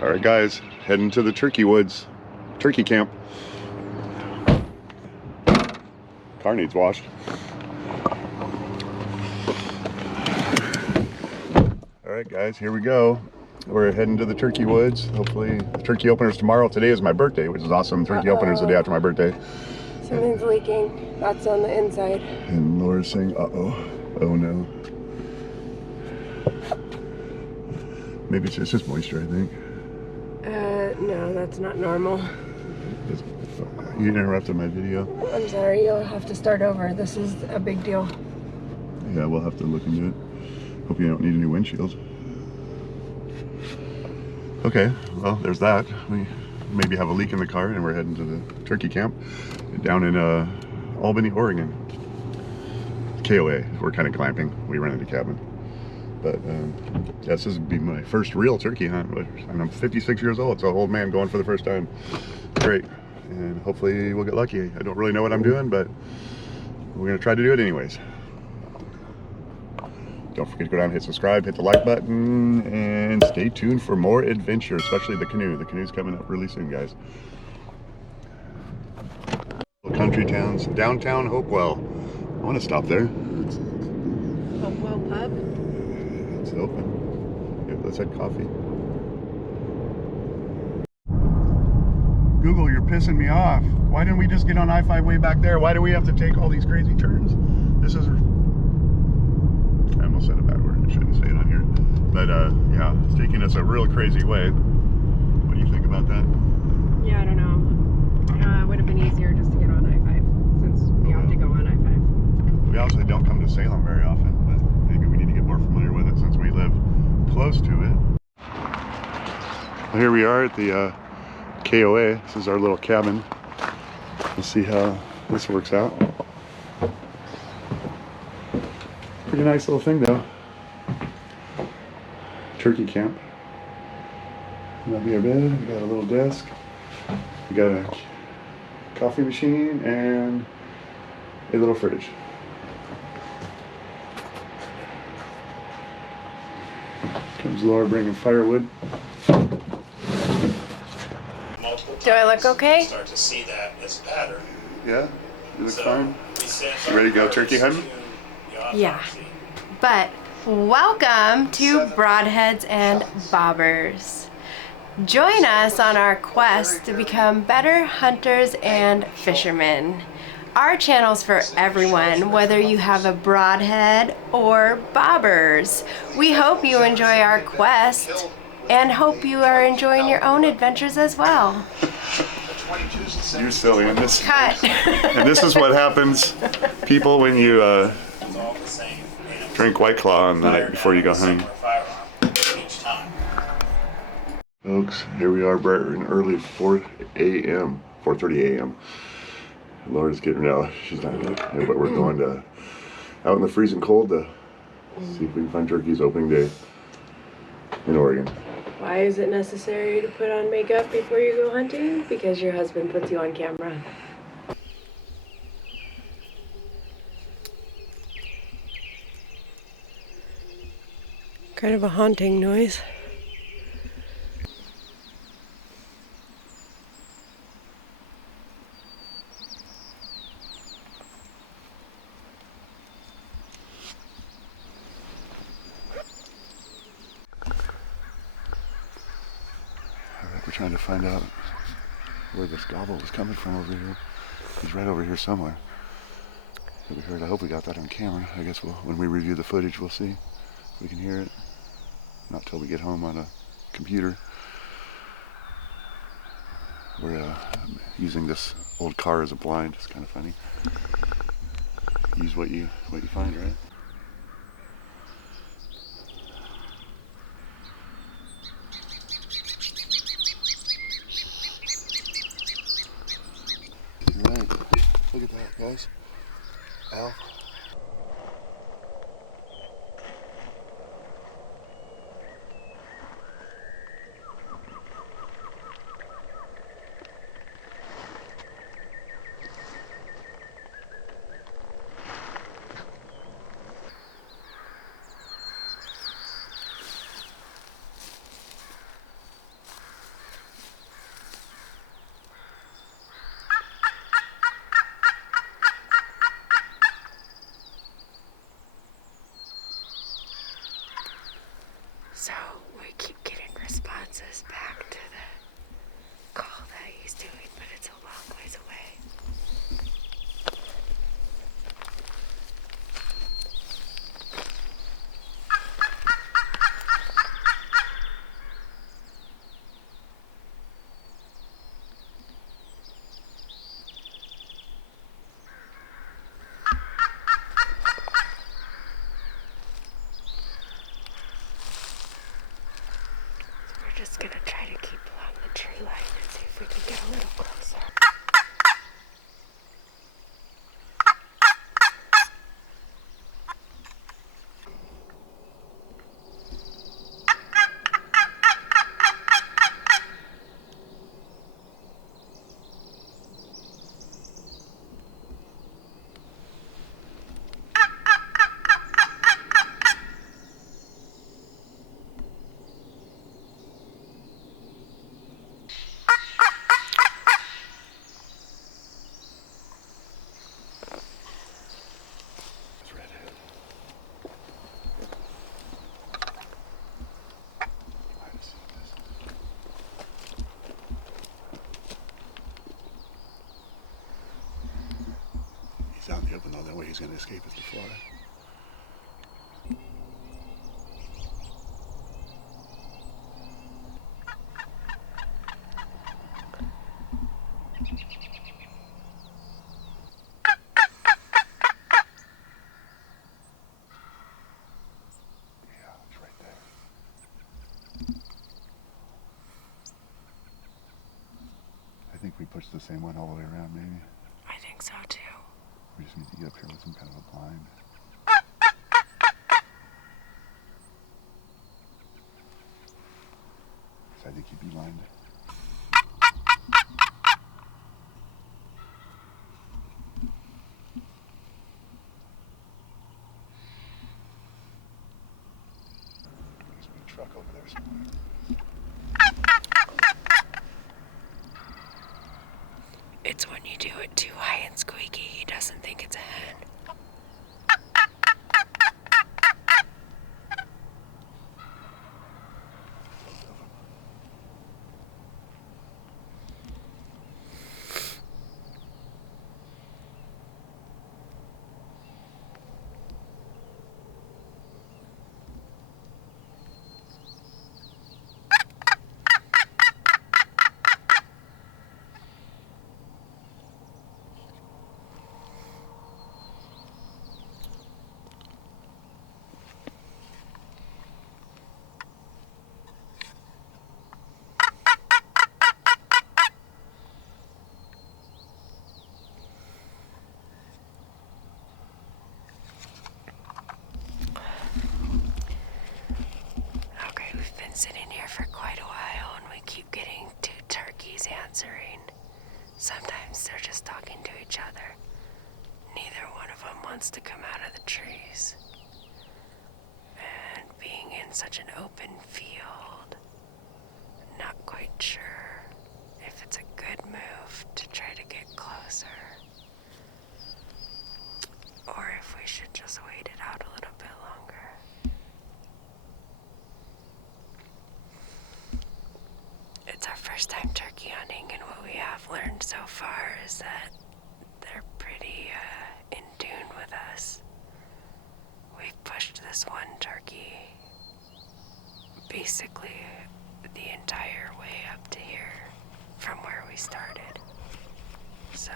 All right, guys, heading to the turkey woods, turkey camp. Car needs washed. All right, guys, here we go. We're heading to the turkey woods. Hopefully, the turkey opener's tomorrow. Today is my birthday, which is awesome. Turkey opener's the day after my birthday. Something's leaking. That's on the inside. And Laura's saying, uh-oh. Oh, no. Maybe it's just moisture, I think. No, that's not normal. You interrupted my video. I'm sorry, you'll have to start over. This is a big deal. Yeah, we'll have to look into it. Hope you don't need a new windshield. Okay, well, there's that. We maybe have a leak in the car and we're heading to the turkey camp down in Albany, Oregon. KOA. We're kind of glamping. We rented a cabin. But yeah, this would be my first real turkey hunt. And I'm 56 years old, so old man going for the first time. Great. And hopefully we'll get lucky. I don't really know what I'm doing, but we're going to try to do it anyways. Don't forget to go down and hit subscribe, hit the like button, and stay tuned for more adventure, especially the canoe. The canoe's coming up really soon, guys. Country towns, downtown Hopewell. I want to stop there. Hopewell Pub? It's open. Yeah, let's have coffee. Google, you're pissing me off. Why didn't we just get on I-5 way back there? Why do we have to take all these crazy turns? This is... I almost said a bad word. I shouldn't say it on here. But yeah, it's taking us a real crazy way. What do you think about that? Yeah, I don't know. It would have been easier just to get on I-5 since we have to go on I-5. We also don't come to Salem very often, but maybe we need to get more familiar with it since we live close to it. Well, here we are at the KOA. This is our little cabin. We'll see how this works out. Pretty nice little thing though. Turkey camp. And that'll be our bed. We got a little desk. We got a coffee machine and a little fridge. Comes Laura bringing firewood. Do I look okay? Start to see that as a pattern. Yeah, you look fine. You ready to go turkey hunting? Yeah. But welcome to Broadheads and Bobbers. Join us on our quest to become better hunters and fishermen. Our channel's for everyone, whether you have a broadhead or bobbers. We hope you enjoy our quest and hope you are enjoying your own adventures as well. You're silly. And this, Cut. and this is what happens, people, when you drink White Claw on the night before you go hunting. Folks, here we are bright and early, 4 a.m., 4:30 a.m. Laura's getting out. She's not yet, but we're going to out in the freezing cold to see if we can find turkeys opening day in Oregon. Why is it necessary to put on makeup before you go hunting? Because your husband puts you on camera. Kind of a haunting noise. We're trying to find out where this gobble was coming from over here. He's right over here somewhere. We heard. I hope we got that on camera. I guess when we review the footage, we'll see if we can hear it. Not till we get home on a computer. We're using this old car as a blind. It's kind of funny. Use what you find, right? Look at that, guys. Al. just gonna try to keep along the tree line and see if we can get a little closer. Out in the open though, that way he's going to escape is the fly. Yeah, it's right there. I think we pushed the same one all the way around, maybe. I think so too. We just need to get up here with some kind of a blind. So I think he'd be blind. There's a big truck over there somewhere. It's when you do it too high and squeaky, he doesn't think it's a hen. Sitting here for quite a while and we keep getting two turkeys answering. Sometimes they're just talking to each other. Neither one of them wants to come out of the trees. And being in such an open field, not quite sure if it's a good move to try to get closer. Or if we should just wait it out a little bit longer. It's our first time turkey hunting, and what we have learned so far is that they're pretty in tune with us. We've pushed this one turkey basically the entire way up to here from where we started. So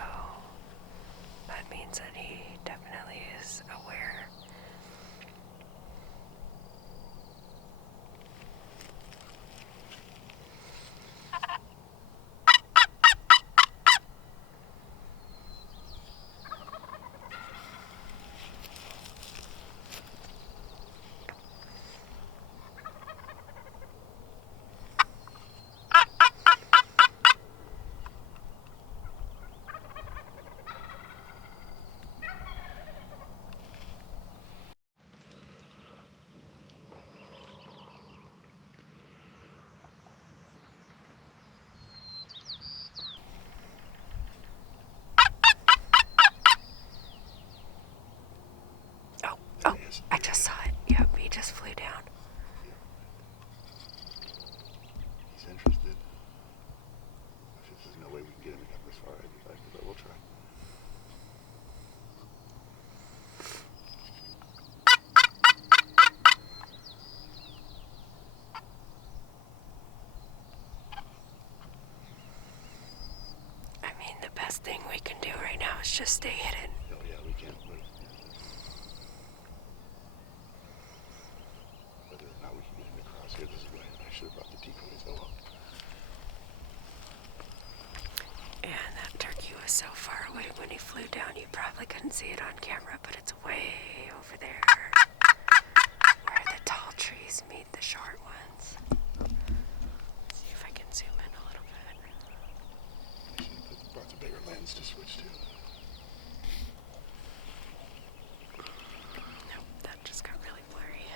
that means that he definitely is aware. Oh, I just saw it. Yep, he just flew down. He's interested. If there's no way we can get him to come this far, but we'll try. I mean, the best thing we can do right now is just stay hidden. Oh yeah, we can't move. Whether or not we can get him across here, this is why I should have brought the decoy. And that turkey was so far away when he flew down, you probably couldn't see it on camera, but it's way over there where the tall trees meet the short ones. Let's see if I can zoom in a little bit. Brought a bigger lens to switch to. Nope, that just got really blurry.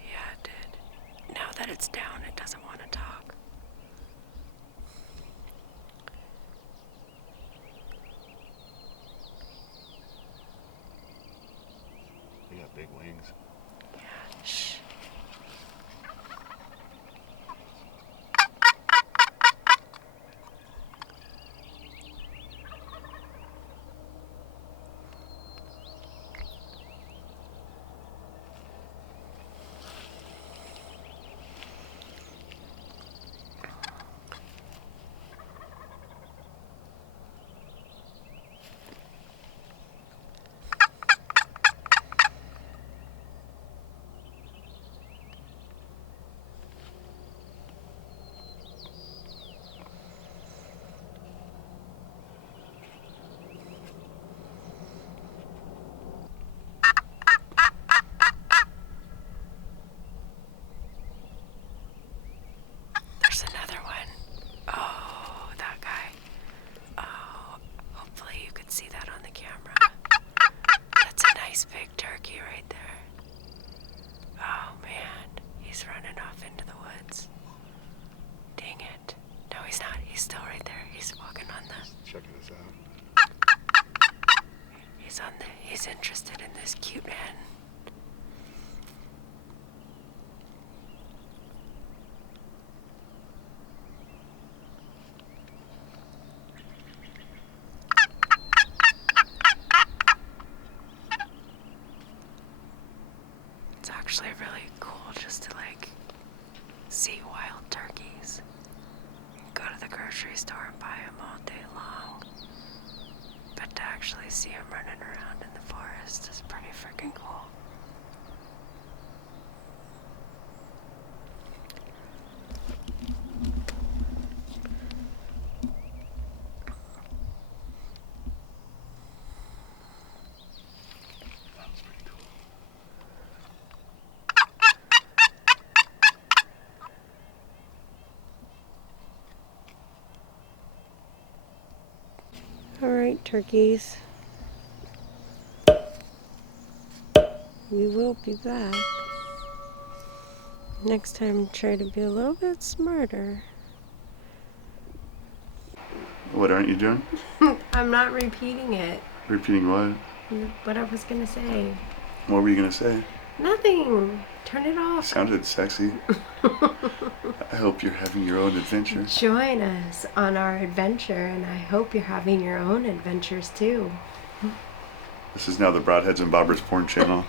Yeah, it did. Now that it's down, it doesn't want to talk. They got big wings. Yeah, shh. There's another one. Oh, that guy. Oh, hopefully you could see that on the camera. That's a nice big turkey right there. Oh man, he's running off into the woods. Dang it. No, he's not. He's still right there. He's walking on the... Checking this out. He's interested in this cute hen. It's actually really cool just to see wild turkeys. Go to the grocery store and buy them all day long. But to actually see them running around in the forest is pretty freaking cool. That was pretty cool. All right, turkeys. We will be back. Next time, try to be a little bit smarter. What aren't you doing? I'm not repeating it. Repeating what? What I was gonna say. What were you gonna say? Nothing. Turn it off. Sounded sexy. I hope you're having your own adventure. Join us on our adventure, and I hope you're having your own adventures too. This is now the Broadheads and Bobbers porn channel.